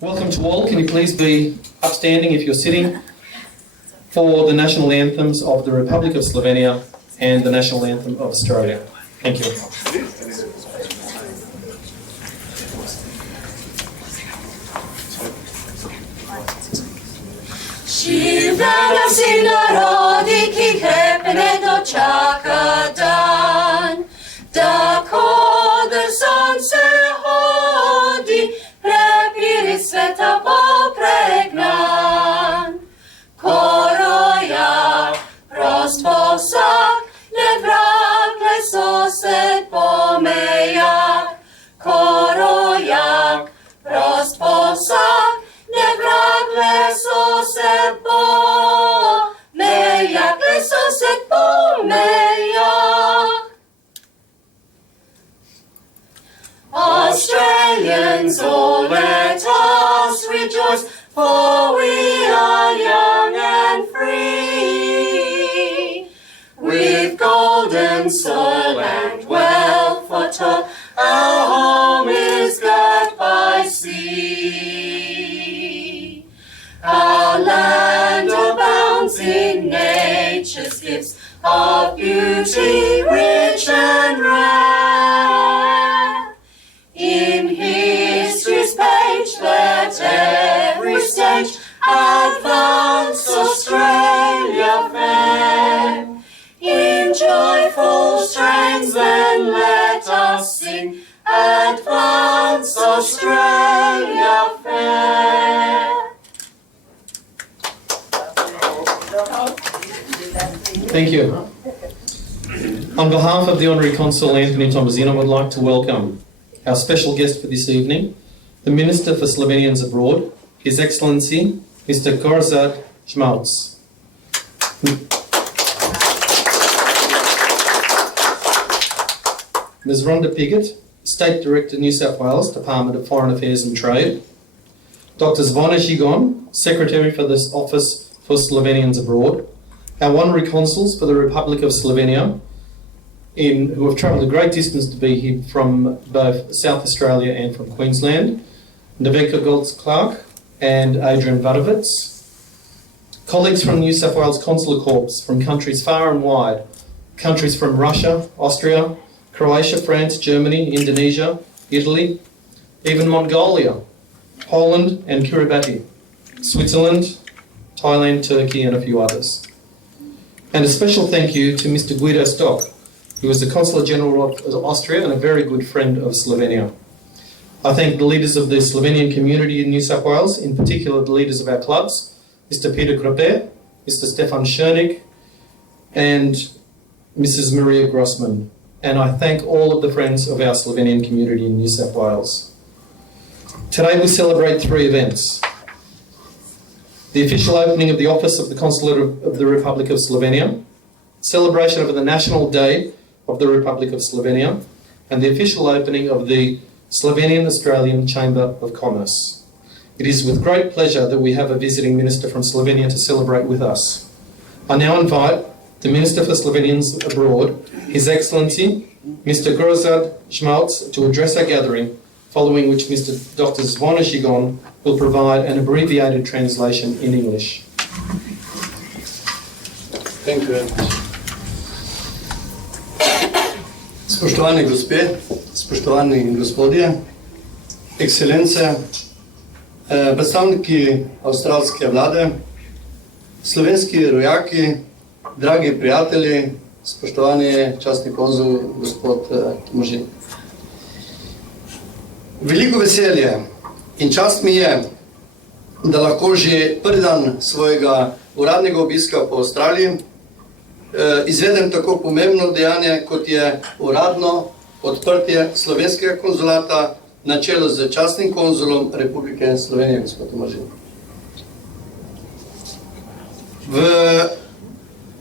Welcome to all. Can you please be upstanding if you're sitting for the national anthems of the Republic of Slovenia and the national anthem of Australia. Thank you. Živela si narodi, ki krepne dočaka dan, da koder sonce hodi, prepiri sveta popregnan. Koroja, prost povsak, ne vrag, ne sosed pomejak. Koroja, prost povsak, ne vrag, ne sosed pomejak, ne sosed pomejak. Australians, oh, let us rejoice, for we are young and free. With golden soil and wealth foretold, our home is girt by sea. Our land abounds in nature's gifts of beauty rich and rare. In history's page let every stage advance Australia fair. In joyful strains then let us sing, advance Australia fair. Thank you. On behalf of the Honorary Consul Anthony Tomažin, I would like to welcome our special guest for this evening, the Minister for Slovenians Abroad, His Excellency, Mr. Gorazd Žmavc. Ms. Rhonda Piggott, State Director, New South Wales, Department of Foreign Affairs and Trade. Dr. Zvone Žigon, Secretary for this Office for Slovenians Abroad. Our Honorary Consuls for the Republic of Slovenia, who have travelled a great distance to be here from both South Australia and from Queensland. Nevenka Golds-Clark and Adrian Vadovitz. Colleagues from New South Wales Consular Corps from countries far and wide, countries from Russia, Austria, Croatia, France, Germany, Indonesia, Italy, even Mongolia, Poland and Kiribati, Switzerland, Thailand, Turkey and a few others. And a special thank you to Mr. Guido Stock, who is the Consul General of Austria and a very good friend of Slovenia. I thank the leaders of the Slovenian community in New South Wales, in particular the leaders of our clubs, Mr. Peter Krope, Mr. Stefan Schoenig, and Mrs. Maria Grossman. And I thank all of the friends of our Slovenian community in New South Wales. Today we celebrate three events. The official opening of the Office of the Consulate of the Republic of Slovenia, celebration of the National Day of the Republic of Slovenia, and the official opening of the Slovenian Australian Chamber of Commerce. It is with great pleasure that we have a visiting minister from Slovenia to celebrate with us. I now invite the Minister for Slovenians Abroad, His Excellency, Mr. Gorazd Žmavc, to address our gathering, following which Mr. Dr. Zvone Žigon will provide an abbreviated translation in English. Thank you very much. Spoštovani gospe, spoštovani gospodje, ekscelence, predstavniki avstralske vlade, slovenski rojaki, dragi prijatelji, spoštovani častni konzul gospod Tomažin. Veliko veselje in čast mi je, da lahko že prvi dan svojega uradnega obiska po Avstraliji izvedem tako pomembno dejanje, kot je uradno odprtje slovenskega konzulata na čelu z častnim konzulom Republike Slovenije, gospod Tomažin.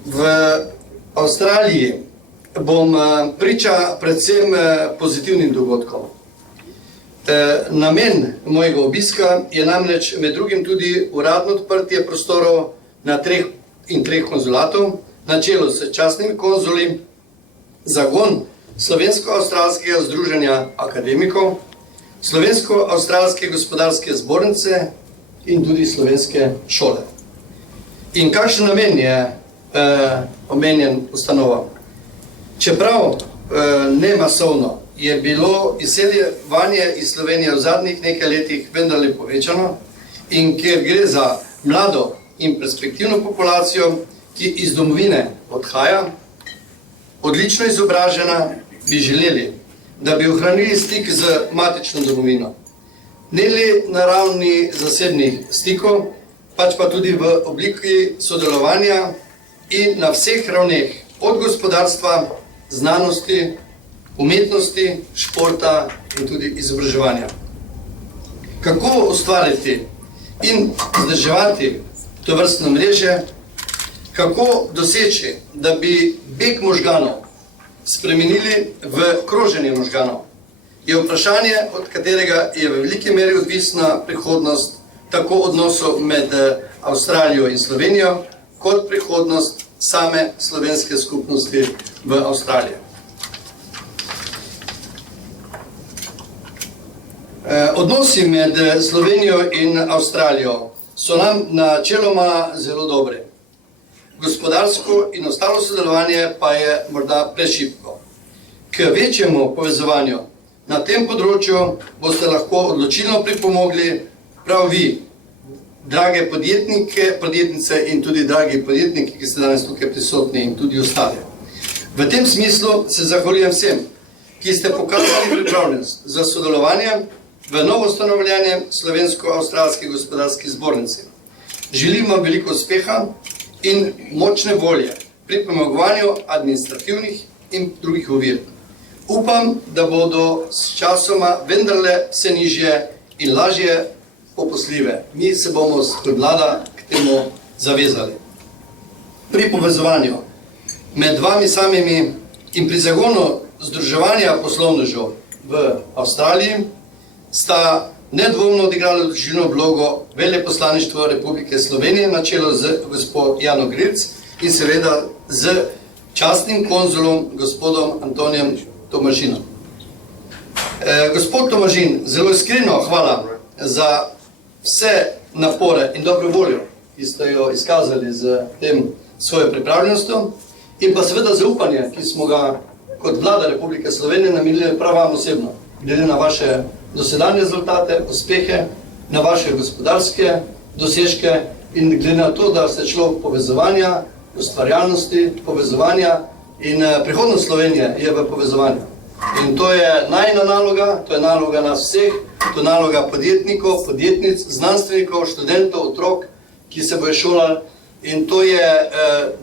V Avstraliji bom priča predvsem pozitivnim dogodkom. Namen mojega obiska je namreč med drugim tudi uradno odprtje prostorov na treh konzulatov, na čelu s častnimi konzuli, zagon Slovensko-avstralskega združenja akademikov, Slovensko-avstralske gospodarske zbornice in tudi slovenske šole. In kakšen namen je omenjen ustanova? Čeprav ne masovno, je bilo izseljevanje iz Slovenije v zadnjih nekaj letih vendarle povečano in ker gre za mlado in perspektivno populacijo, ki iz domovine odhaja, odlično izobražena, bi želeli, da bi ohranili stik z matično domovino. Ne le na ravni zasebnih stikov, pač pa tudi v obliki sodelovanja in na vseh ravneh, od gospodarstva, znanosti, umetnosti, športa in tudi izobraževanja. Kako ustvariti in vzdrževati to vrstno mreže, kako doseči, da bi beg možganov spremenili v kroženje možganov, je vprašanje, od katerega je v veliki meri odvisna prihodnost tako odnosov med Avstralijo in Slovenijo, kot prihodnost same slovenske skupnosti v Avstraliji. Odnosi med Slovenijo in Avstralijo so nam načeloma zelo dobri. Gospodarsko in ostalo sodelovanje pa je morda prešibko. K večjemu povezovanju na tem področju boste lahko odločilno pripomogli prav vi, drage podjetnice in tudi dragi podjetniki, ki ste danes tukaj prisotni in tudi ostali. V tem smislu se zahvaljujem vsem, ki ste pokazali pripravljenost za sodelovanje v novoustanovljene Slovensko-avstralske gospodarske zbornice. Želim vam veliko uspeha in močne volje pri premagovanju administrativnih in drugih ovir. Upam, da bodo s časoma vendarle vse nižje in lažje poposljive. Mi se bomo kot vlada k temu zavezali. Pri povezovanju med vami samimi in pri zagonu združevanja poslovnežev v Avstraliji sta nedvomno odigrala odločilno vlogo veleposlaništvo Republike Slovenije na čelu z gospod Jano Grilc in seveda z častnim konzulom gospodom Antonijem Tomažinom. Gospod Tomažin, zelo iskreno hvala za vse napore in dobro voljo, ki ste jo izkazali z tem svojo pripravljenostjo in pa seveda zaupanje, ki smo ga kot vlada Republike Slovenije namenili prav vam osebno, glede na vaše dosedanje rezultate, uspehe, na vaše gospodarske dosežke in glede na to, da ste človek povezovanja, ustvarjalnosti, povezovanja in prihodnost Slovenije je v povezovanju. In to je najina naloga, to je naloga nas vseh, to je naloga podjetnikov, podjetnic, znanstvenikov, študentov, otrok, ki se bojo šolali in to je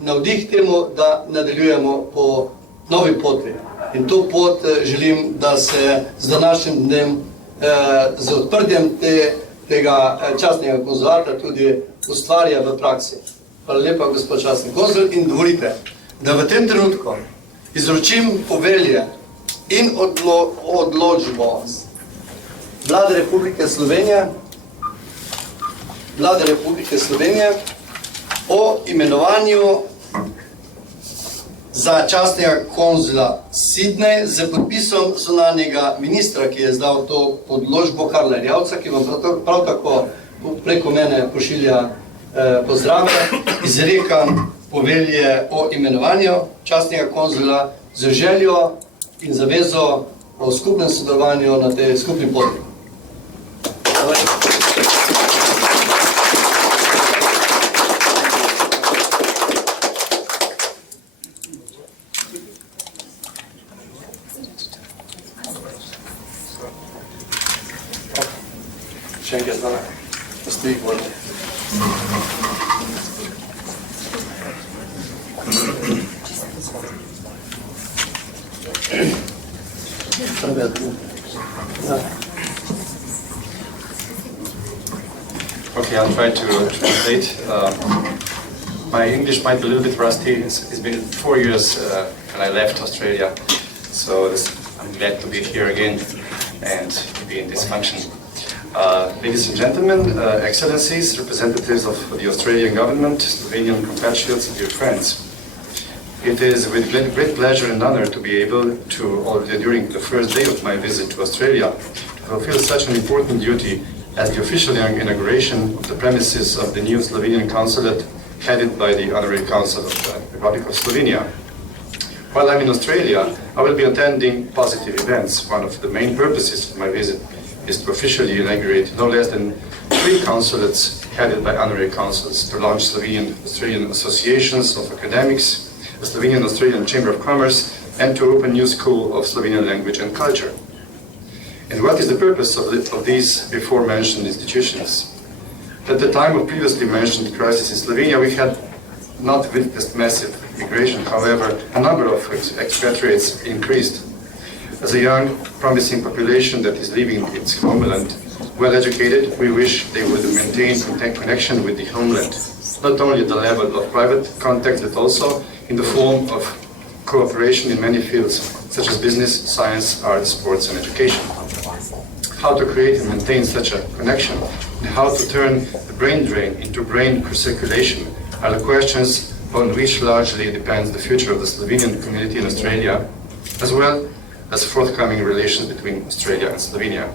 navdih temu, da nadaljujemo po novi poti. In to pot želim, da se z današnjim dnem, z odprtjem tega častnega konzulata tudi ustvarja v praksi. Hvala lepa, gospod častni konzul, in dovolite, da v tem trenutku izročim povelje in odločbo Vlade Republike Slovenije o imenovanju za častnega konzula Sydney z podpisom zunanjega ministra, ki je izdal to odločbo, Karla Erjavca, ki vam prav tako preko mene pošilja pozdrave, izrekam povelje o imenovanju častnega konzula z željo in zavezo o skupnem sodelovanju na tej skupni poti. Še enkrat hvala. Postoji hvala. Okay, I'll try to translate. My English might be a little bit rusty. It's been 4 years when I left Australia, so I'm glad to be here again and to be in this function. Ladies and gentlemen, excellencies, representatives of the Australian government, Slovenian compatriots and dear friends. It is with great pleasure and honor to be able to, during the first day of my visit to Australia, to fulfill such an important duty as the official inauguration of the premises of the new Slovenian Consulate headed by the Honorary Consul of the Republic of Slovenia. While I'm in Australia, I will be attending positive events. One of the main purposes of my visit is to officially inaugurate no less than 3 consulates headed by honorary consuls, to launch Australian associations of academics, the Slovenian Australian Chamber of Commerce, and to open a new school of Slovenian language and culture. And what is the purpose of these before-mentioned institutions? At the time of previously mentioned crisis in Slovenia, we had not witnessed massive migration. However, a number of expatriates increased. As a young, promising population that is leaving its homeland, well-educated, we wish they would maintain connection with the homeland, not only at the level of private contact, but also in the form of cooperation in many fields, such as business, science, arts, sports, and education. How to create and maintain such a connection, and how to turn the brain drain into brain circulation are the questions on which largely depends the future of the Slovenian community in Australia, as well as forthcoming relations between Australia and Slovenia.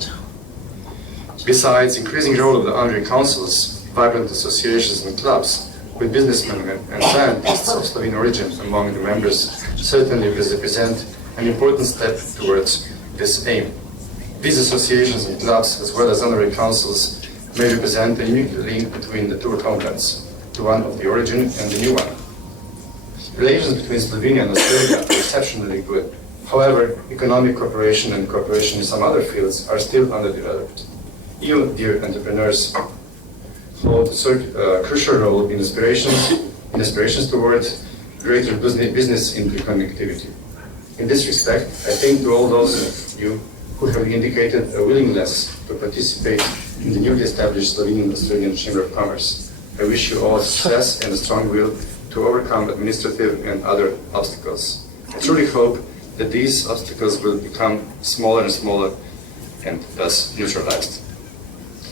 Besides increasing role of the honorary consuls, vibrant associations and clubs with businessmen and scientists of Slovene origin among the members certainly represent an important step towards this aim. These associations and clubs, as well as honorary consuls, may represent a unique link between the two homelands, the one of the origin and the new one. Relations between Slovenia and Australia are exceptionally good. However, economic cooperation and cooperation in some other fields are still underdeveloped. You, dear entrepreneurs, hold a crucial role in aspirations towards greater business interconnectivity. In this respect, I think to all those of you who have indicated a willingness to participate in the newly established Slovenian Australian Chamber of Commerce. I wish you all success and a strong will to overcome administrative and other obstacles. I truly hope that these obstacles will become smaller and smaller and thus neutralized.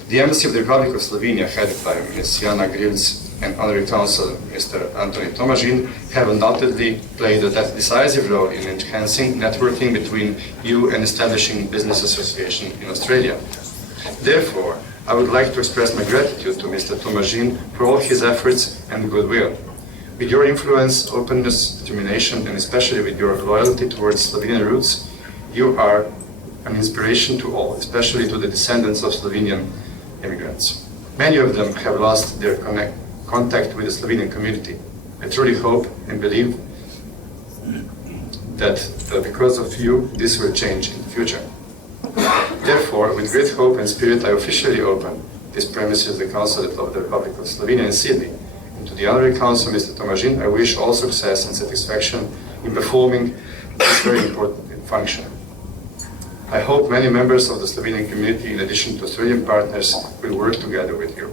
The Embassy of the Republic of Slovenia, headed by Ms. Jana Grilc and Honorary Consul Mr. Antoni Tomažin, have undoubtedly played a decisive role in enhancing networking between you and establishing business association in Australia. Therefore, I would like to express my gratitude to Mr. Tomažin for all his efforts and goodwill. With your influence, openness, determination, and especially with your loyalty towards Slovenian roots, you are an inspiration to all, especially to the descendants of Slovenian immigrants. Many of them have lost their contact with the Slovenian community. I truly hope and believe that because of you, this will change in the future. Therefore, with great hope and spirit, I officially open this premises of the Consulate of the Republic of Slovenia in Sydney. And to the Honorary Consul, Mr. Tomažin, I wish all success and satisfaction in performing this very important function. I hope many members of the Slovenian community, in addition to Australian partners, will work together with you.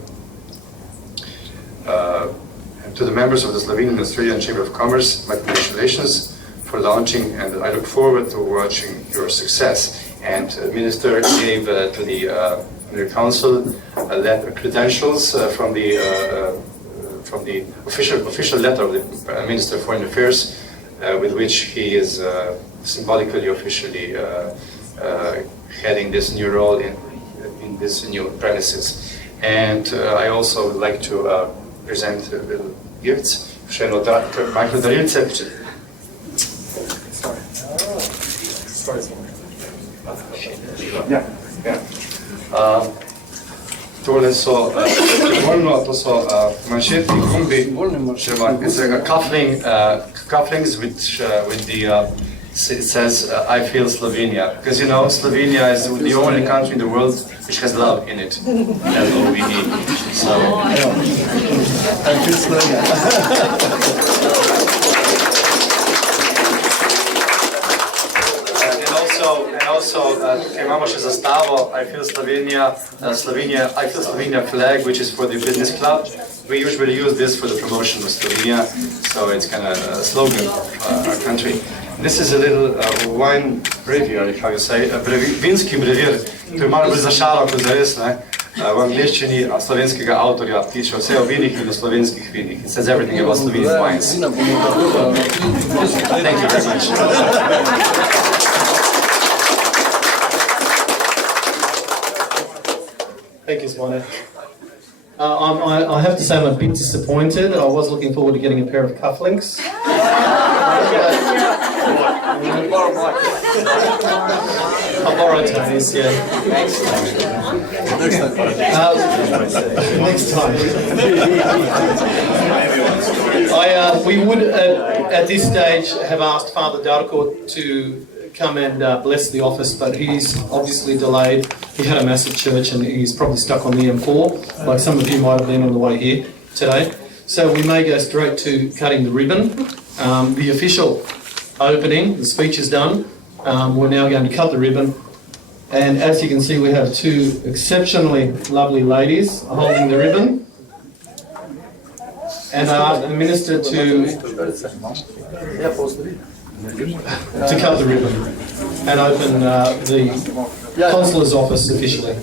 And to the members of the Slovenian Australian Chamber of Commerce, my congratulations for launching, and I look forward to watching your success. And the Minister gave to the Honorary Consul credentials from the official letter of the Minister of Foreign Affairs, with which he is symbolically officially heading this new role in this new premises. And I also would like to present little gifts. Še eno majhno darilce. Tole so to so manšetni gumbi, cufflinks with the it says I feel Slovenia, because you know Slovenia is the only country in the world which has love in it. That's all we need. So I feel Slovenia. Tukaj imamo še zastavo I feel Slovenia, I feel Slovenia flag, which is for the business club. We usually use this for the promotion of Slovenia, so it's kind of a slogan of our country. This is a little wine breviary, how you say, vinski brevir, to je malo bolj za šalo kot za res, ne? V angliščini slovenskega avtorja piše vse o vinih in o slovenskih vinih. It says everything about Slovenian wines. Thank you very much. Thank you, Zvone. I have to say I'm a bit disappointed. I was looking forward to getting a pair of cufflinks. I'll borrow Tony's, yeah. Next time. We would, at this stage, have asked Father Darko to come and bless the office, but he's obviously delayed. He had a massive church and he's probably stuck on the M4, like some of you might have been on the way here today. So we may go straight to cutting the ribbon. The official opening, the speech is done. We're now going to cut the ribbon. And as you can see, we have two exceptionally lovely ladies holding the ribbon. And I ask the minister to cut the ribbon and open the Consular's office officially.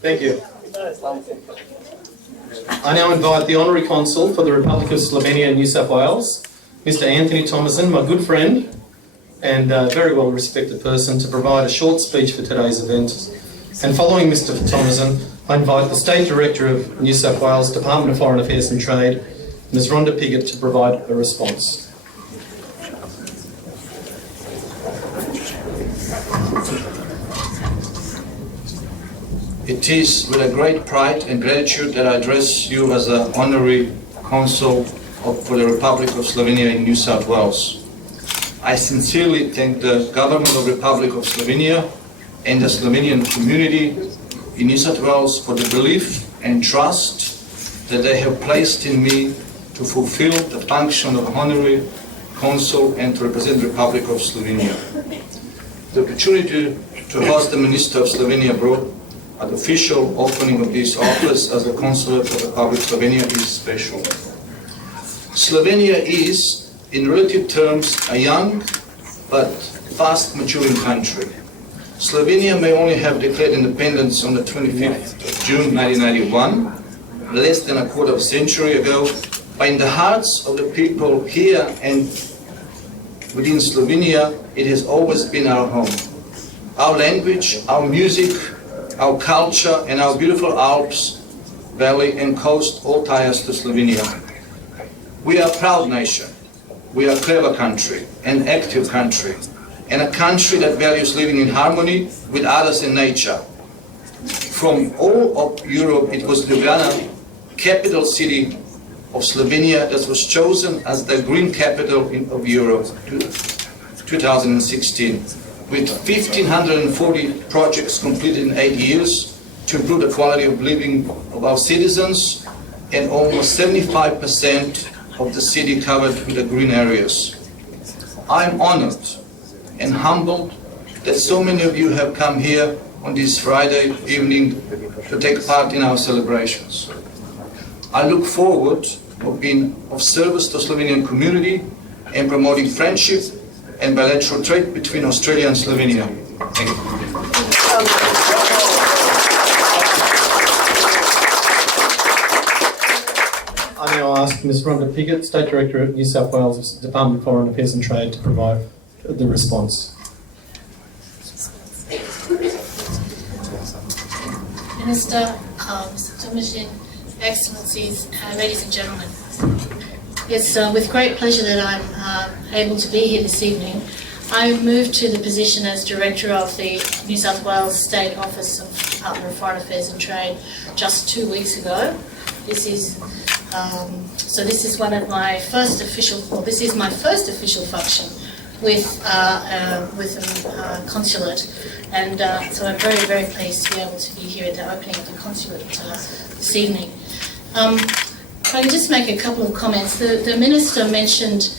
Thank you. I now invite the Honorary Consul for the Republic of Slovenia and New South Wales, Mr. Anthony Tomažin, my good friend and very well respected person, to provide a short speech for today's event. And following Mr. Tomažin, I invite the State Director of New South Wales Department of Foreign Affairs and Trade, Ms. Rhonda Piggott, to provide a response. It is with a great pride and gratitude that I address you as the Honorary Consul for the Republic of Slovenia in New South Wales. I sincerely thank the Government of the Republic of Slovenia and the Slovenian community in New South Wales for the belief and trust that they have placed in me to fulfill the function of Honorary Consul and to represent the Republic of Slovenia. The opportunity to host the Minister of Slovenia abroad at the official opening of this office as a Consulate of the Republic of Slovenia is special. Slovenia is, in relative terms, a young but fast maturing country. Slovenia may only have declared independence on the 25th of June 1991, less than a quarter of a century ago, but in the hearts of the people here and within Slovenia, it has always been our home. Our language, our music, our culture and our beautiful Alps, valley and coast all tie us to Slovenia. We are a proud nation. We are a clever country, an active country, and a country that values living in harmony with others and nature. From all of Europe, it was Ljubljana, capital city of Slovenia, that was chosen as the green capital of Europe 2016. With 1,540 projects completed in 8 years to improve the quality of living of our citizens, and almost 75% of the city covered with the green areas. I'm honored and humbled that so many of you have come here on this Friday evening to take part in our celebrations. I look forward to being of service to the Slovenian community and promoting friendship and bilateral trade between Australia and Slovenia. Thank you. I now ask Ms. Rhonda Piggott, State Director of New South Wales Department of Foreign Affairs and Trade, to provide the response. Minister, Mr. Tomažin, Excellencies, ladies and gentlemen. It's with great pleasure that I'm able to be here this evening. I moved to the position as Director of the New South Wales State Office of Department of Foreign Affairs and Trade just 2 weeks ago. This is one of my first official, this is my first official function with a consulate, and so I'm very, very pleased to be able to be here at the opening of the consulate this evening. If I can just make a couple of comments. The Minister mentioned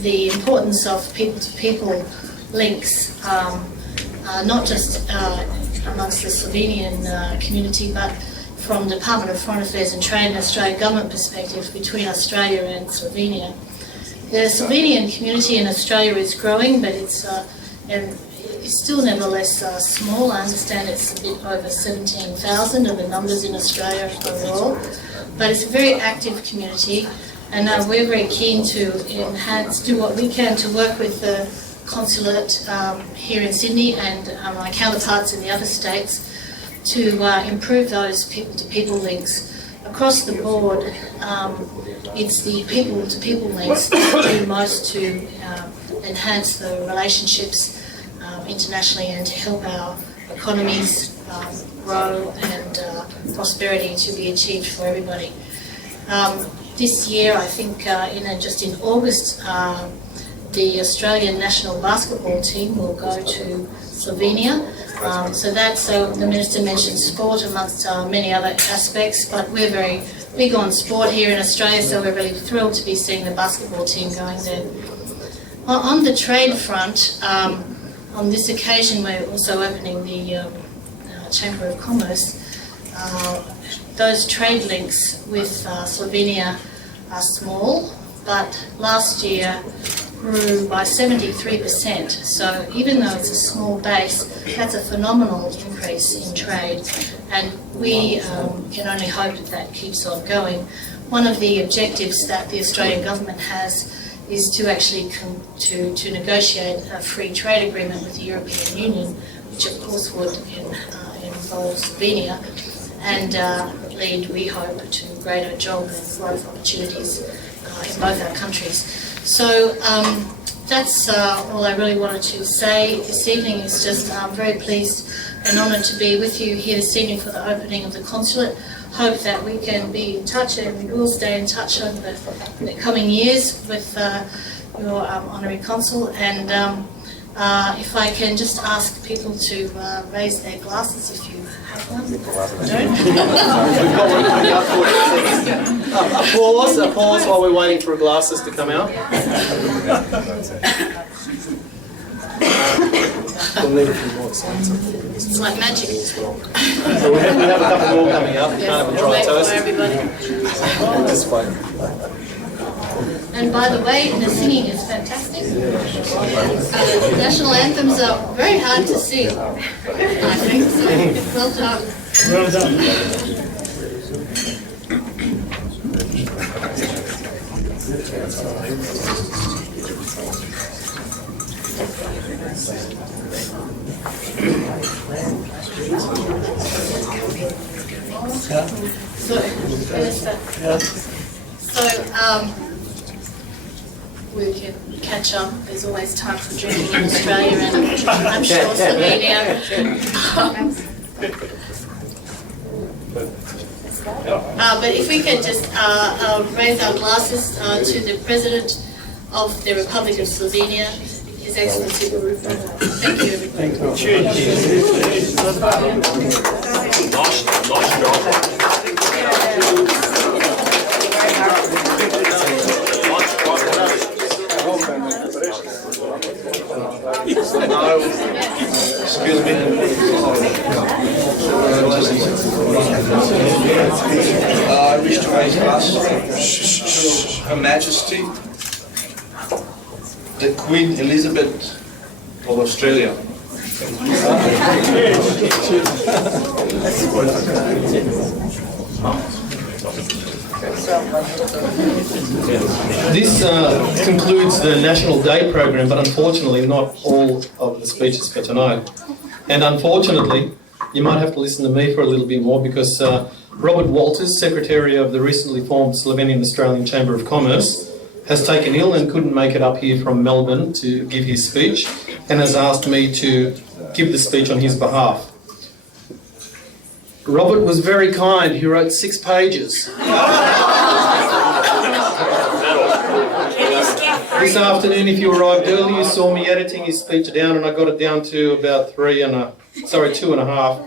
the importance of people-to-people links, not just amongst the Slovenian community, but from the Department of Foreign Affairs and Trade and Australian Government perspective between Australia and Slovenia. The Slovenian community in Australia is growing, but it's is still nevertheless small. I understand it's a bit over 17,000 of the numbers in Australia overall, but it's a very active community, and we're very keen to do what we can to work with the Consulate here in Sydney and my counterparts in the other states to improve those people-to-people links. Across the board, it's the people-to-people links that do most to enhance the relationships internationally and to help our economies grow and prosperity to be achieved for everybody. This year, I think just in August, the Australian national basketball team will go to Slovenia. So the Minister mentioned sport amongst many other aspects, but we're very big on sport here in Australia, so we're really thrilled to be seeing the basketball team going there. On the trade front, on this occasion we're also opening the Chamber of Commerce. Those trade links with Slovenia are small, but last year grew by 73%. So even though it's a small base, that's a phenomenal increase in trade, and we can only hope that that keeps on going. One of the objectives that the Australian government has is to actually to negotiate a free trade agreement with the European Union, which of course would involve Slovenia and lead, we hope, to greater job and growth opportunities in both our countries. So that's all I really wanted to say this evening. Is just I'm very pleased and honoured to be with you here this evening for the opening of the consulate. Hope that we can be in touch, and we will stay in touch over the coming years with your Honorary Consul. And if I can just ask people to raise their glasses if you have one. Applause while we're waiting for glasses to come out. We'll need a few more signs. It's like magic. So we have a couple more coming up. You can't have a dry toast. Just wait. And by the way, the singing is fantastic. National anthems are very hard to sing, I think, so well done. Well done. So, we can catch up. There's always time for drinking in Australia, and I'm sure Slovenia. But if we could just raise our glasses to the President of the Republic of Slovenia, His Excellency Rhonda. Thank you, everybody. Excuse me. I wish to raise glasses to Her Majesty, the Queen Elizabeth of Australia. This concludes the National Day program, but unfortunately not all of the speeches for tonight. And unfortunately, you might have to listen to me for a little bit more, because Robert Walters, Secretary of the recently formed Slovenian Australian Chamber of Commerce, has taken ill and couldn't make it up here from Melbourne to give his speech, and has asked me to give the speech on his behalf. Robert was very kind. He wrote 6 pages. This afternoon, if you arrived early, you saw me editing his speech down, and I got it down to about 2.5.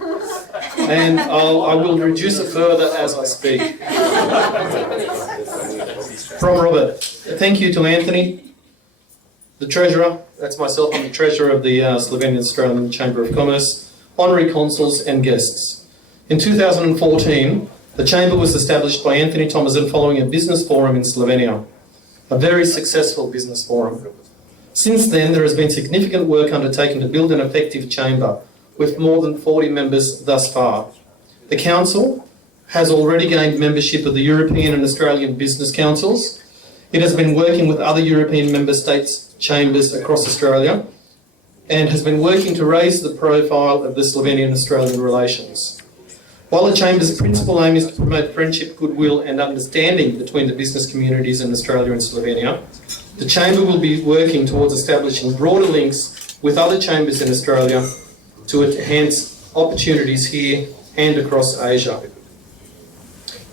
And I will reduce it further as I speak. From Robert, thank you to Anthony, the Treasurer. That's myself. I'm the Treasurer of the Slovenian Australian Chamber of Commerce, Honorary Consuls and guests. In 2014, the Chamber was established by Anthony Tomažin following a business forum in Slovenia, a very successful business forum. Since then, there has been significant work undertaken to build an effective chamber, with more than 40 members thus far. The Council has already gained membership of the European and Australian Business Councils. It has been working with other European member states' chambers across Australia and has been working to raise the profile of the Slovenian-Australian relations. While the Chamber's principal aim is to promote friendship, goodwill and understanding between the business communities in Australia and Slovenia, the Chamber will be working towards establishing broader links with other chambers in Australia to enhance opportunities here and across Asia.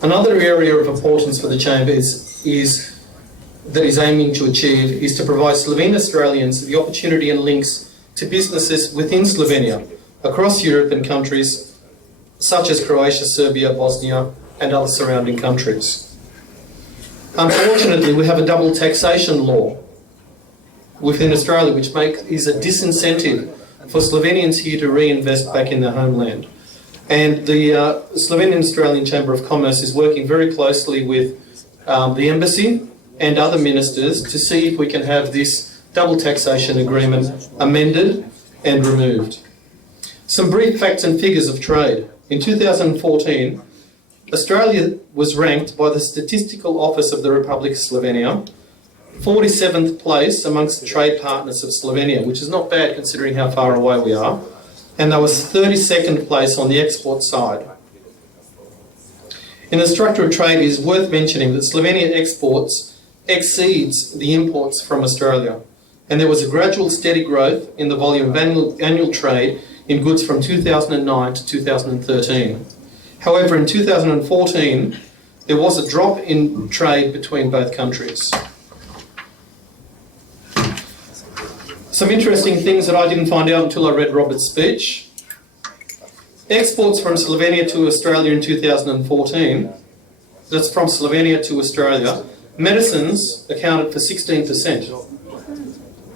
Another area of importance for the Chamber is aiming to achieve is to provide Slovene Australians the opportunity and links to businesses within Slovenia, across Europe and countries such as Croatia, Serbia, Bosnia and other surrounding countries. Unfortunately, we have a double taxation law within Australia which is a disincentive for Slovenians here to reinvest back in their homeland. And the Slovenian Australian Chamber of Commerce is working very closely with the Embassy and other ministers to see if we can have this double taxation agreement amended and removed. Some brief facts and figures of trade. In 2014, Australia was ranked by the Statistical Office of the Republic of Slovenia 47th place amongst the trade partners of Slovenia, which is not bad considering how far away we are, and that was 32nd place on the export side. In the structure of trade, it is worth mentioning that Slovenia exports exceeds the imports from Australia, and there was a gradual steady growth in the volume of annual trade in goods from 2009 to 2013. However, in 2014, there was a drop in trade between both countries. Some interesting things that I didn't find out until I read Robert's speech. Exports from Slovenia to Australia in 2014, that's from Slovenia to Australia, medicines accounted for 16%.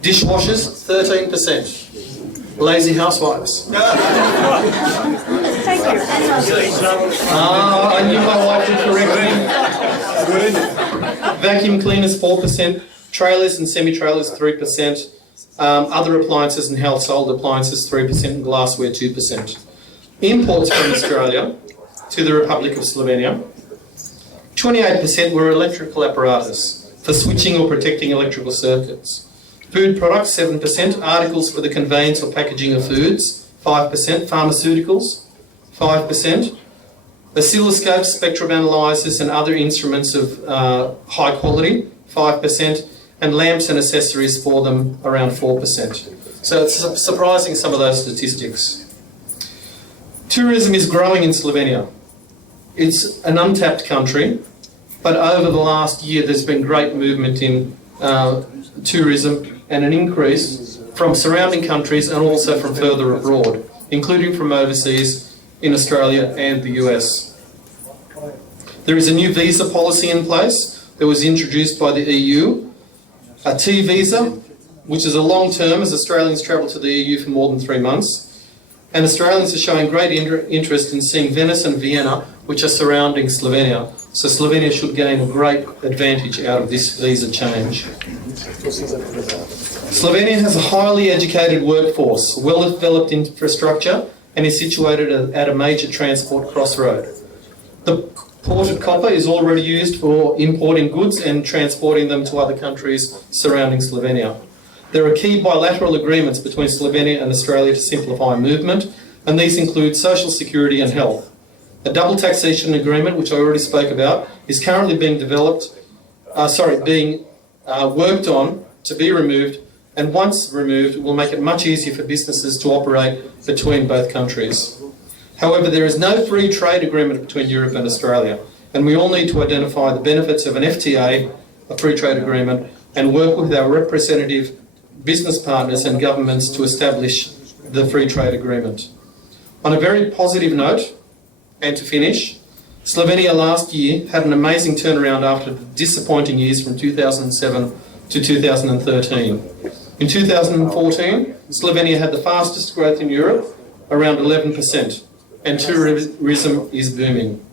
Dishwashers, 13%. Lazy housewives. I knew my wife would correct me. Vacuum cleaners, 4%. Trailers and semi-trailers, 3%. Other appliances and household appliances, 3%. And glassware, 2%. Imports from Australia to the Republic of Slovenia, 28% were electrical apparatus for switching or protecting electrical circuits. Food products, 7%. Articles for the conveyance or packaging of foods, 5%. Pharmaceuticals, 5%. Oscilloscopes, spectrum analyzers and other instruments of high quality, 5%. And lamps and accessories for them, around 4%. So it's surprising, some of those statistics. Tourism is growing in Slovenia. It's an untapped country, but over the last year there's been great movement in tourism and an increase from surrounding countries and also from further abroad, including from overseas in Australia and the US. There is a new visa policy in place that was introduced by the EU, a T visa, which is a long term as Australians travel to the EU for more than 3 months. And Australians are showing great interest in seeing Venice and Vienna, which are surrounding Slovenia. So Slovenia should gain a great advantage out of this visa change. Slovenia has a highly educated workforce, well-developed infrastructure, and is situated at a major transport crossroad. The port of Koper is already used for importing goods and transporting them to other countries surrounding Slovenia. There are key bilateral agreements between Slovenia and Australia to simplify movement, and these include social security and health. A double taxation agreement, which I already spoke about, is currently being worked on to be removed, and once removed, will make it much easier for businesses to operate between both countries. However, there is no free trade agreement between Europe and Australia, and we all need to identify the benefits of an FTA, a free trade agreement, and work with our representative business partners and governments to establish the free trade agreement. On a very positive note, and to finish, Slovenia last year had an amazing turnaround after the disappointing years from 2007 to 2013. In 2014, Slovenia had the fastest growth in Europe, around 11%, and tourism is booming.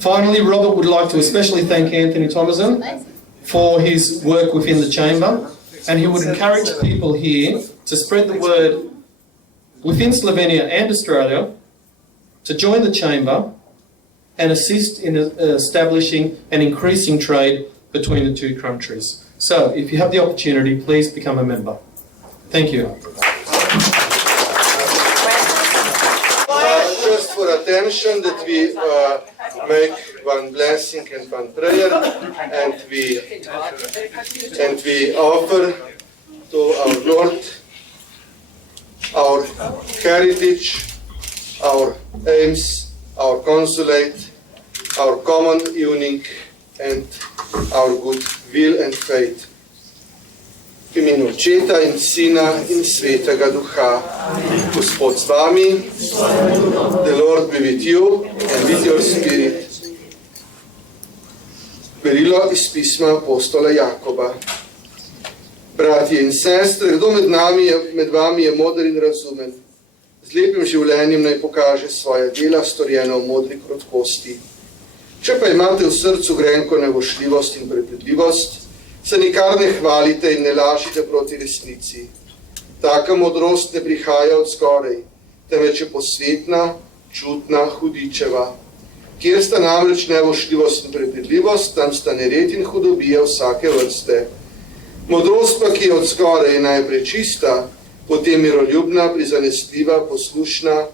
Finally, Robert would like to especially thank Anthony Tomažin for his work within the Chamber and he would encourage people here to spread the word within Slovenia and Australia, to join the chamber and assist in establishing and increasing trade between the two countries. So, if you have the opportunity, please become a member. Thank you. Just for attention that we make one blessing and one prayer, and we offer to our Lord our heritage, our aims, our consulate, our common union, and our good will and faith. V imenu Očeta in Sina in Svetega Duha. Gospod z vami, the Lord be with you and with your spirit. Berilo iz pisma apostola Jakoba. Bratje in sestre, kdo med vami je moder in razumen? Z lepim življenjem naj pokaže svoje dela, storjena v modri krotkosti. Če pa imate v srcu grenko nevošljivost in prepredljivost, se nikar ne hvalite in ne lažite proti resnici. Taka modrost ne prihaja od zgorej, temveč je posvetna, čutna, hudičeva. Kjer sta namreč nevošljivost in prepredljivost, tam sta nered in hudobija vsake vrste. Modrost pa, ki je od zgorej, je najprej čista, potem miroljubna, prizanesljiva, poslušna,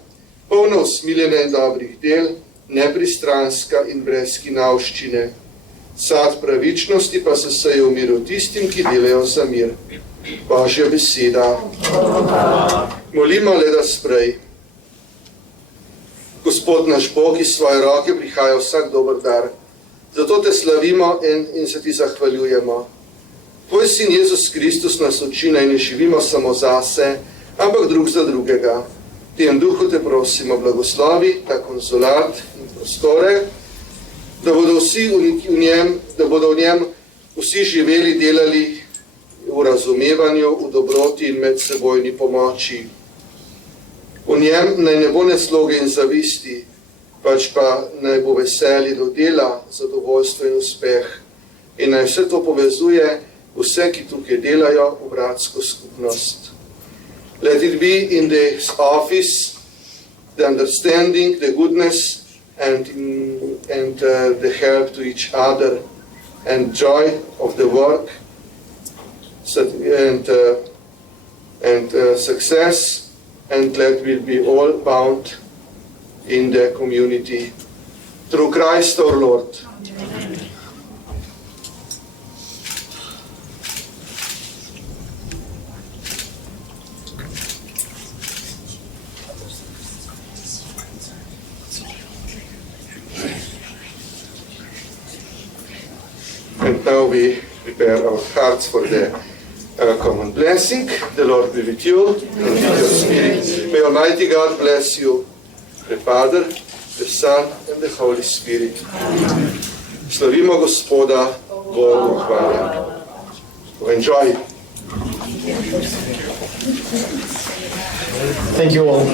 polna usmiljena in dobrih del, nepristranska in brez hinavščine. Sad pravičnosti pa se seje v miru tistim, ki delajo za mir. Božja beseda. Molimo le, da sprej. Gospod naš Bog, iz svoje roke prihaja vsak dober dar. Zato te slavimo in se ti zahvaljujemo. Tvoj sin Jezus Kristus nas uči, naj ne živimo samo zase, ampak drug za drugega. V tem duhu te prosimo, blagoslovi ta konzulat in prostore, da bodo v njem vsi živeli, delali v razumevanju, v dobroti in medsebojni pomoči. V njem naj ne bo nesloge in zavisti, pač pa naj bo veselje do dela, zadovoljstvo in uspeh. In naj vse to povezuje vse, ki tukaj delajo, v bratsko skupnost. Let it be in this office the understanding, the goodness, and the help to each other, and joy of the work, and success, and let it be all bound in the community. Through Christ our Lord. And now we prepare our hearts for the common blessing. The Lord be with you and with your spirit. May Almighty God bless you, the Father, the Son, and the Holy Spirit. Slavimo Gospoda, Bogu hvala. Enjoy. Thank you all.